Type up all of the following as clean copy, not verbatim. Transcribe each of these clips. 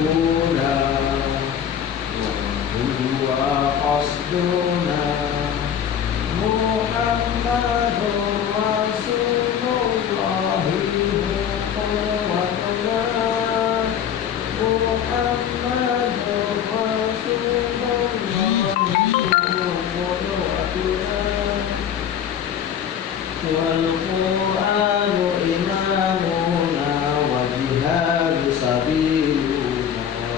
الهدى وهو قصدنا محمد رسول الله قوتنا محمد رسول الله قوتنا والقرآن إمامنا والجهاد سبيلنا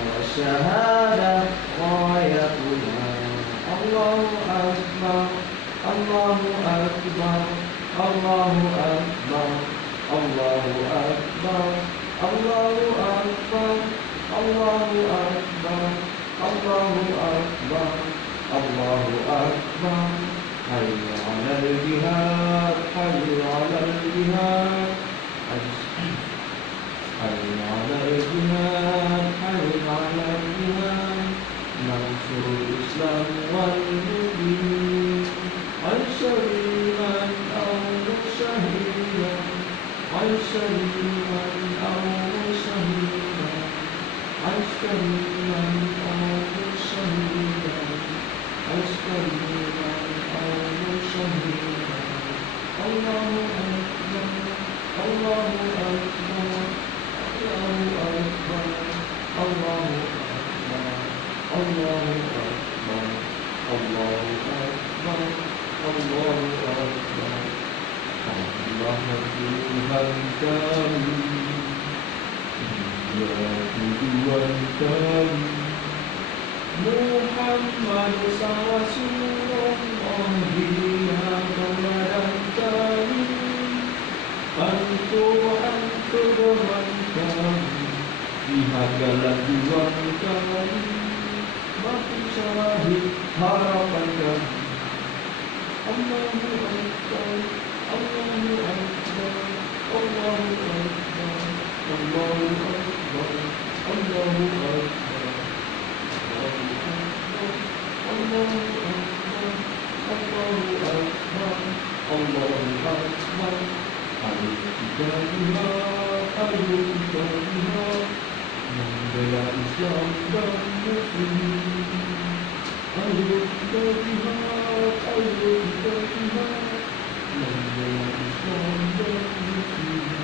والشهادة غايتنا الله أكبر الله أكبر الله أكبر الله أكبر الله أكبر الله أكبر الله أكبر الله أكبر حي على الجهاد حي على الجهاد حي على الجهاد حي على الجهاد ننصر الإسلام والمؤمنين عيشا أو شهيدا عيشا أو شهيدا عيشا أو شهيدا عيشا أو شهيدا الله أكبر الله أكبر الله أكبر الله أكبر الله أكبر الله أكبر الله أكبر الله Tuhan kami Ya Tuhan kami Muhammad Rasulullah Dia teladan kami Tuhan Tuhan kami Lihat jalan Tuhan kami Mati syahid harapan kami Allahu Akbar Allahu Akbar Allahu Akbar Allahu Akbar Allahu Akbar Allahu Akbar Allahu Akbar Allahu Akbar Ayo kita lihat Ayo kita lihat membela Islam dan Muslimin Ayo kita lihat Ayo kita lihat membela Islam dan Muslimin